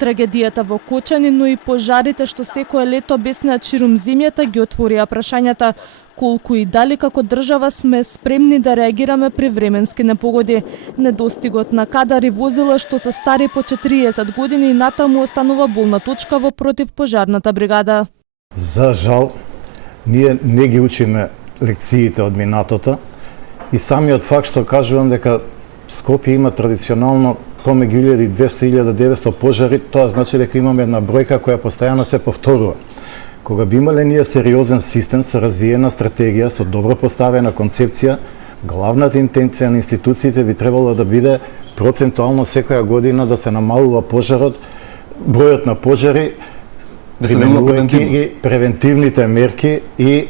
Трагедијата во Кочани, но и пожарите што секое лето обеснеат ширум земјата ги отворија прашањата колку и дали како држава сме спремни да реагираме при временски непогоди. Недостигот на кадари возила што се стари по 40 години и натаму останува болна точка во противпожарната бригада. За жал, ние не ги учиме лекциите од минатото и самиот факт што кажувам дека Скопје има традиционално помеѓу 1200 и 1900 пожари, тоа значи дека имаме една бројка која постојано се повторува. Кога би имале ние сериозен систем со развиена стратегија, со добро поставена концепција, главната интенција на институциите би требало да биде процентуално секоја година да се намалува пожарот, бројот на пожари, да се применувајќи превентивните мерки и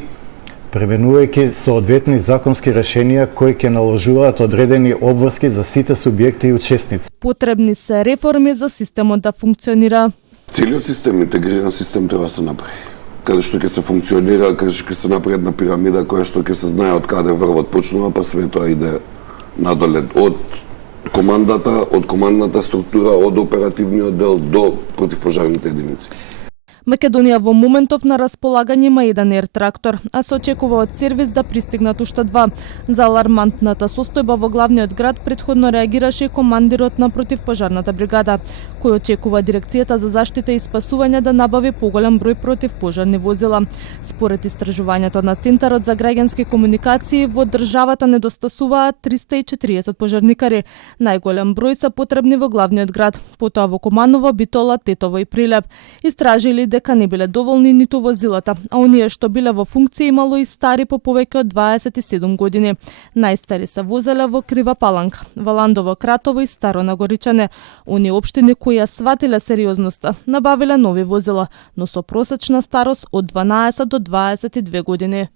применувајќи соодветни законски решенија кои ќе наложуваат одредени обврски за сите субјекти и учесници. Потребни се реформи за системот да функционира. Целиот систем, интегриран систем треба да се направи. Каде што ќе се функционира, каде што ќе се направи една пирамида која што ќе се знае од каде врвот почнува, па све тоа иде надоле од командната структура, од оперативниот дел до противпожарните единици. Македонија во моментов на располагање има еден ер-трактор, а се очекува од сервис да пристигнат уште два. За алармантната состојба во главниот град претходно реагираше командирот на противпожарната бригада, кој очекува дирекцијата за заштита и спасување да набави поголем број противпожарни возила. Според истражувањето на Центарот за граѓански комуникации, во државата недостасуваат 340 пожарникари. Најголем број се потребни во главниот град, потоа во Куманово, Битола, Тетово и Прилеп. Истражили дека не биле доволни ниту возилата, а оние што биле во функција имало и стари по повеќе од 27 години. Најстари се возеле во Крива Паланка, Валандово, Кратово и Старо Нагоричане. Оние општини кои ја сватиле сериозноста, набавиле нови возила, но со просечна старост од 12 до 22 години.